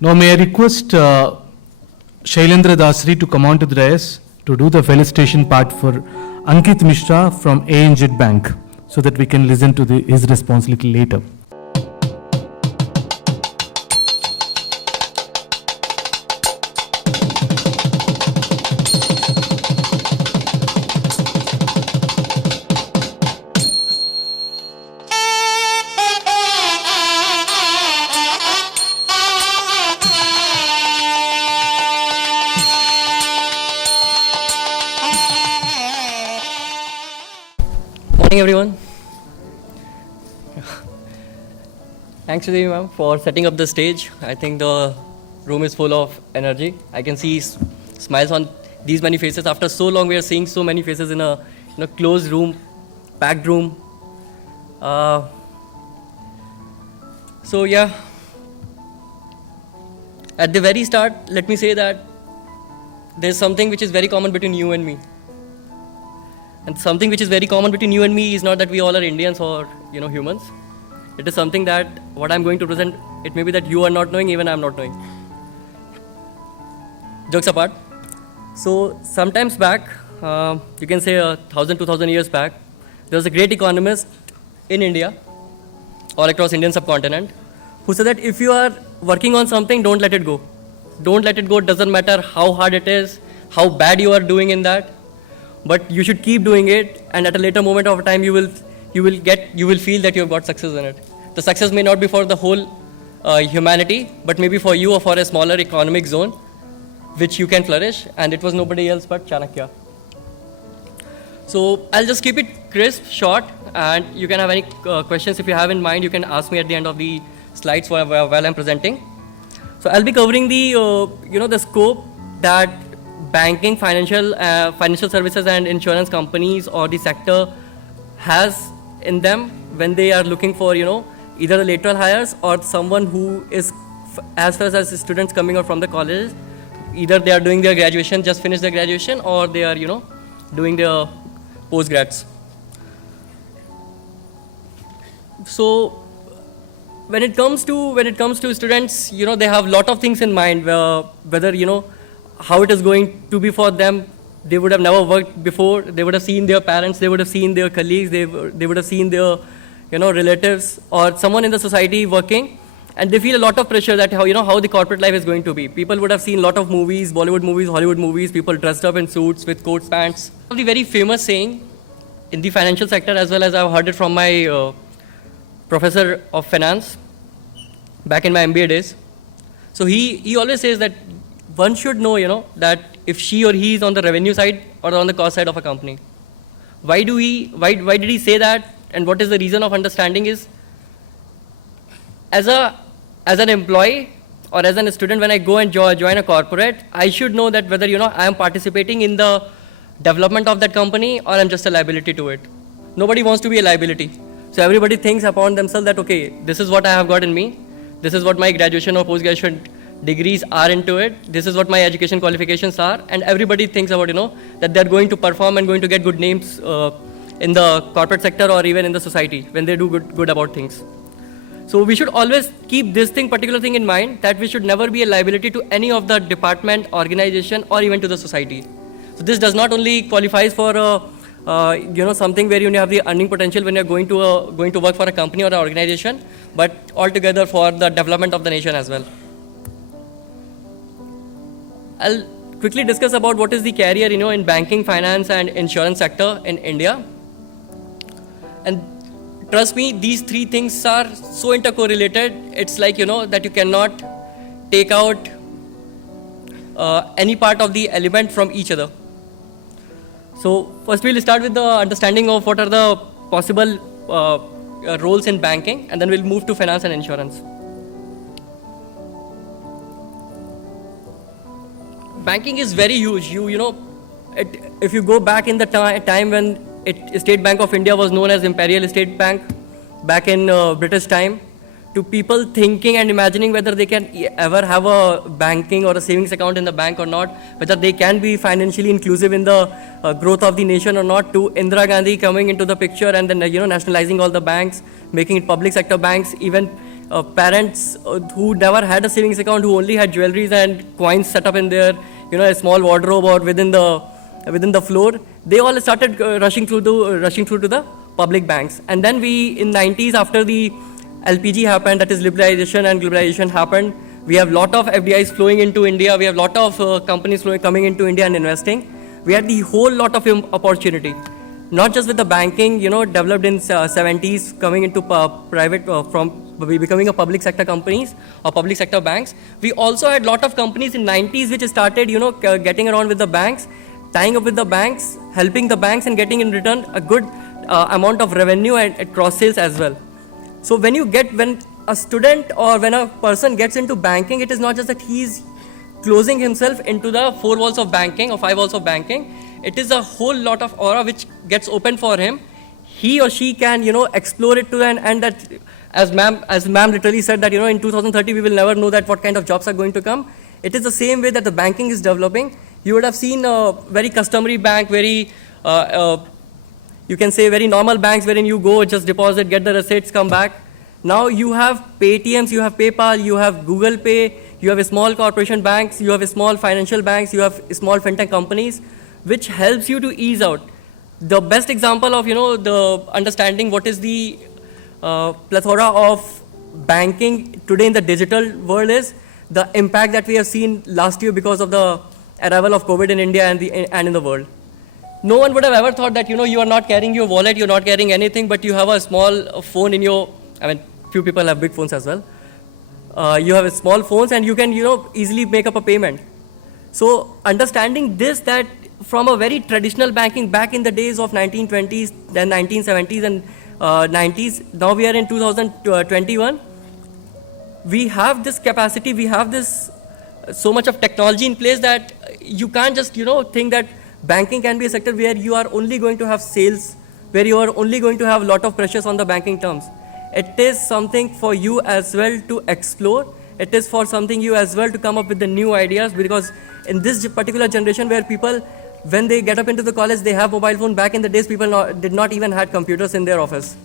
Now may I request Shailendra Dasri to come on to the dais to do the felicitation part for Ankit Mishra from ANZ Bank, so that we can listen to his response a little later. Morning everyone. Thanks to the ma'am for setting up the stage. I think the room is full of energy. I can see smiles on these many faces. After so long we are seeing so many faces in a closed room, packed room. So yeah, at the very start, let me say that there's something which is very common between you and me. And something which is very common between you and me is not that we all are Indians or humans. It is something that what I'm going to present, it may be that you are not knowing, even I'm not knowing. Jokes apart. So sometimes back, you can say 1,000, 2,000 years back, there was a great economist in India, all across Indian subcontinent, who said that if you are working on something, don't let it go. Don't let it go. It doesn't matter how hard it is, how bad you are doing in that. But you should keep doing it, and at a later moment of time, you will feel that you have got success in it. The success may not be for the whole humanity, but maybe for you or for a smaller economic zone, which you can flourish. And it was nobody else but Chanakya. So I'll just keep it crisp, short, and you can have any questions if you have in mind. You can ask me at the end of the slides while I'm presenting. So I'll be covering the the scope that banking, financial services and insurance companies or the sector has in them when they are looking for either the lateral hires or someone who is as far as students coming out from the college. Either they are doing their graduation, just finished their graduation, or they are doing their postgrads. So when it comes to students, they have lot of things in mind, whether how it is going to be for them. They would have never worked before. They would have seen their parents, they would have seen their colleagues, they would have seen their relatives or someone in the society working, and they feel a lot of pressure that how the corporate life is going to be. People would have seen a lot of movies, Bollywood movies, Hollywood movies, people dressed up in suits with coats, pants. The very famous saying in the financial sector, as well as I've heard it from my professor of finance back in my MBA days. So he always says that one should know, that if she or he is on the revenue side or on the cost side of a company. Why did he say that, and what is the reason of understanding is, as an employee or as a student, when I go and join a corporate, I should know that whether I am participating in the development of that company or I'm just a liability to it. Nobody wants to be a liability. So everybody thinks upon themselves that, okay, this is what I have got in me, this is what my graduation or post-graduation degrees are into it, this is what my education qualifications are, and everybody thinks about that they're going to perform and going to get good names in the corporate sector or even in the society when they do good about things. So we should always keep this particular thing in mind, that we should never be a liability to any of the department, organization, or even to the society. So this does not only qualifies for something where you have the earning potential when you're going to work for a company or an organization, but altogether for the development of the nation as well. I'll quickly discuss about what is the career in banking, finance and insurance sector in India. And trust me, these three things are so intercorrelated. It's like that you cannot take out any part of the element from each other. So first we'll start with the understanding of what are the possible roles in banking, and then we'll move to finance and insurance. Banking is very huge. If you go back in the time when State Bank of India was known as Imperial State Bank, back in British time, to people thinking and imagining whether they can ever have a banking or a savings account in the bank or not, whether they can be financially inclusive in the growth of the nation or not, to Indira Gandhi coming into the picture and then nationalizing all the banks, making it public sector banks, even parents who never had a savings account, who only had jewelries and coins set up in their, a small wardrobe or within the floor. They all started rushing through to the public banks. And then we, in 90s, after the LPG happened, that is liberalization and globalization happened, we have lot of FDIs flowing into India. We have lot of companies coming into India and investing. We had the whole lot of opportunity. Not just with the banking, developed in 70s, coming into private, from becoming a public sector companies or public sector banks. We also had lot of companies in 90s which started, getting around with the banks, tying up with the banks, helping the banks and getting in return a good amount of revenue and cross sales as well. So when a student or when a person gets into banking, it is not just that he's closing himself into the four walls of banking or five walls of banking. It is a whole lot of aura which gets open for him. He or she can, explore it to and that, as ma'am literally said that, in 2030 we will never know that what kind of jobs are going to come. It is the same way that the banking is developing. You would have seen a very customary bank, very, you can say very normal banks wherein you go, just deposit, get the receipts, come back. Now you have Paytms, you have PayPal, you have Google Pay, you have small corporation banks, you have small financial banks, you have small fintech companies, which helps you to ease out. The best example of, the understanding what is the plethora of banking today in the digital world is the impact that we have seen last year because of the arrival of COVID in India and in the world. No one would have ever thought that, you are not carrying your wallet, you're not carrying anything, but you have a small phone in your, few people have big phones as well. You have small phones and you can, easily make up a payment. So understanding this, that from a very traditional banking back in the days of 1920s, then 1970s and 90s, now we are in 2021. We have this capacity, we have this so much of technology in place that you can't just, think that banking can be a sector where you are only going to have sales, where you are only going to have a lot of pressures on the banking terms. It is something for you as well to explore. It is for something you as well to come up with the new ideas, because in this particular generation where people, when they get up into the college, they have mobile phone. Back in the days, people did not even had computers in their office.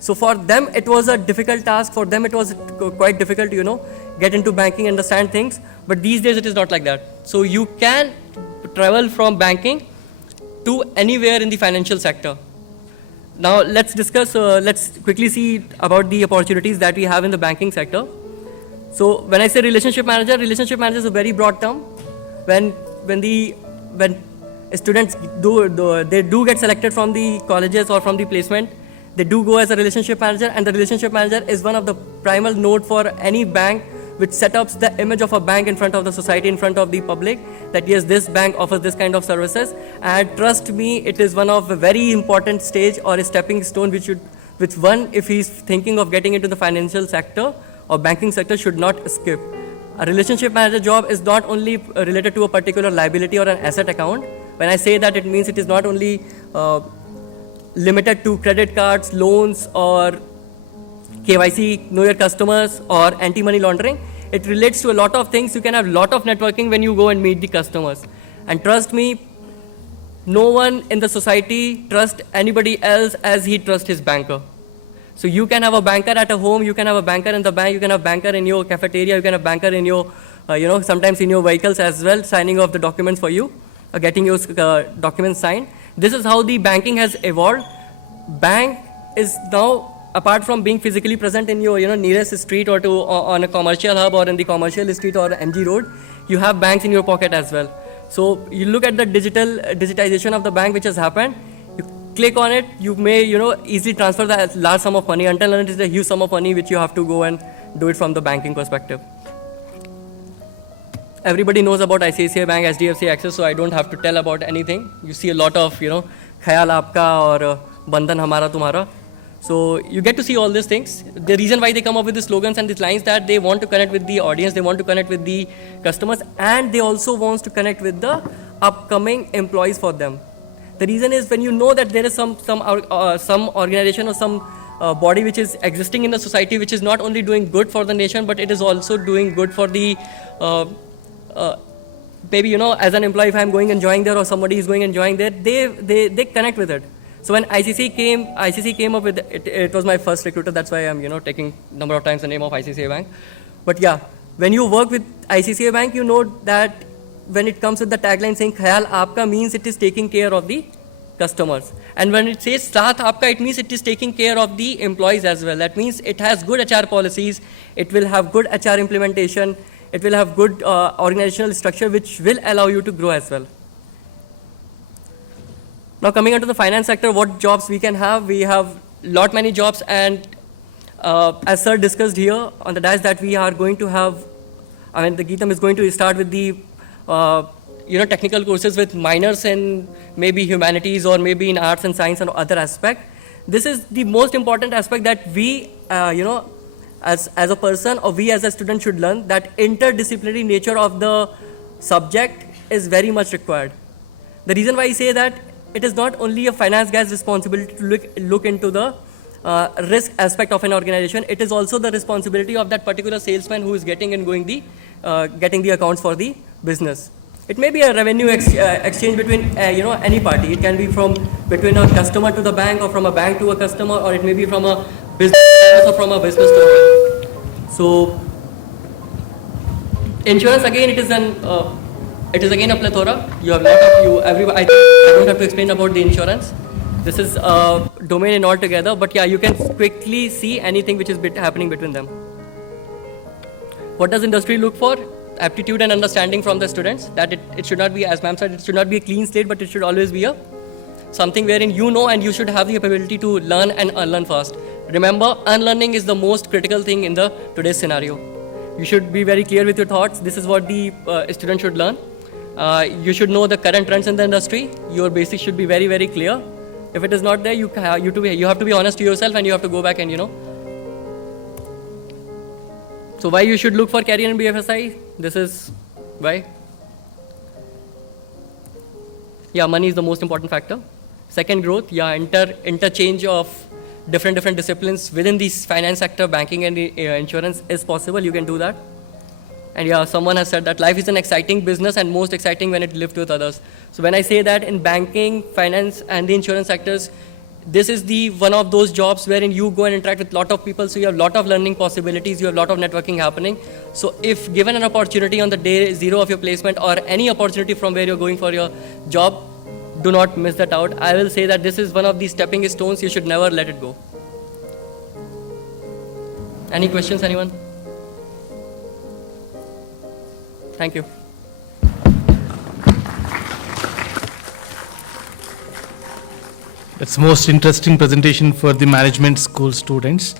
So for them, it was a difficult task. For them, it was quite difficult to, get into banking, understand things. But these days, it is not like that. So you can travel from banking to anywhere in the financial sector. Now let's discuss, let's quickly see about the opportunities that we have in the banking sector. So when I say relationship manager is a very broad term. When students do get selected from the colleges or from the placement, they do go as a relationship manager, and the relationship manager is one of the primal node for any bank which sets up the image of a bank in front of the society, in front of the public, that yes, this bank offers this kind of services. And trust me, it is one of a very important stage or a stepping stone which one, if he's thinking of getting into the financial sector or banking sector, should not skip. A relationship manager job is not only related to a particular liability or an asset account. When I say that, it means it is not only limited to credit cards, loans, or KYC, know your customers, or anti-money laundering. It relates to a lot of things. You can have a lot of networking when you go and meet the customers. And trust me, no one in the society trusts anybody else as he trusts his banker. So you can have a banker at a home, you can have a banker in the bank, you can have a banker in your cafeteria, you can have a banker in your, sometimes in your vehicles as well, signing off the documents for you, or getting your documents signed. This is how the banking has evolved. Bank is now, apart from being physically present in your nearest street or on a commercial hub or in the commercial street or MG road, you have banks in your pocket as well. So you look at the digitization of the bank which has happened. You click on it, you may easily transfer the large sum of money, until it is a huge sum of money which you have to go and do it from the banking perspective. Everybody knows about ICICI Bank, HDFC Access, so I don't have to tell about anything. You see a lot of Khayal Aapka or Bandhan Hamara Tumhara. So you get to see all these things. The reason why they come up with the slogans and these lines, that they want to connect with the audience, they want to connect with the customers, and they also want to connect with the upcoming employees for them. The reason is, when you know that there is some organization or some body which is existing in the society, which is not only doing good for the nation, but it is also doing good for the maybe as an employee, if I'm going and joining there or somebody is going and joining there, they connect with it. So when ICC came up with it was my first recruiter. That's why I'm taking number of times the name of ICCA Bank. But yeah, when you work with ICCA Bank, you know that when it comes with the tagline saying "Khayal Aapka" means it is taking care of the customers, and when it says "Saath Aapka," it means it is taking care of the employees as well. That means it has good HR policies, it will have good HR implementation, it will have good organizational structure, which will allow you to grow as well. Now coming onto the finance sector, what jobs we can have? We have many jobs, and as sir discussed here on the dash that we are going to have, the Geetam is going to start with the technical courses with minors in maybe humanities or maybe in arts and science and other aspect. This is the most important aspect that we as a person or we as a student should learn, that interdisciplinary nature of the subject is very much required. The reason why I say that, it is not only a finance guy's responsibility to look into the risk aspect of an organization, it is also the responsibility of that particular salesman who is getting and going getting the accounts for the business. It may be a revenue exchange between any party. It can be from between a customer to the bank, or from a bank to a customer, or it may be from a business or from a business to a bank. So insurance again, it is again a plethora. You have everyone. I don't have to explain about the insurance. This is a domain in altogether. But yeah, you can quickly see anything which is happening between them. What does industry look for? Aptitude and understanding from the students. That it should not be, as ma'am said, it should not be a clean slate, but it should always be something wherein and you should have the ability to learn and unlearn fast. Remember, unlearning is the most critical thing in today's scenario. You should be very clear with your thoughts. This is what the student should learn. You should know the current trends in the industry. Your basics should be very, very clear. If it is not there, you have to be honest to yourself, and you have to go back and So why you should look for career in BFSI? This is why. Yeah, money is the most important factor. Second, growth. Yeah, interchange of different disciplines within the finance sector, banking and insurance is possible. You can do that. And yeah, someone has said that life is an exciting business and most exciting when it lived with others. So when I say that in banking, finance and the insurance sectors, this is one of those jobs wherein you go and interact with a lot of people, so you have a lot of learning possibilities, you have a lot of networking happening. So if given an opportunity on the day zero of your placement, or any opportunity from where you're going for your job, do not miss that out. I will say that this is one of the stepping stones, you should never let it go. Any questions, anyone? Thank you. That's most interesting presentation for the management school students.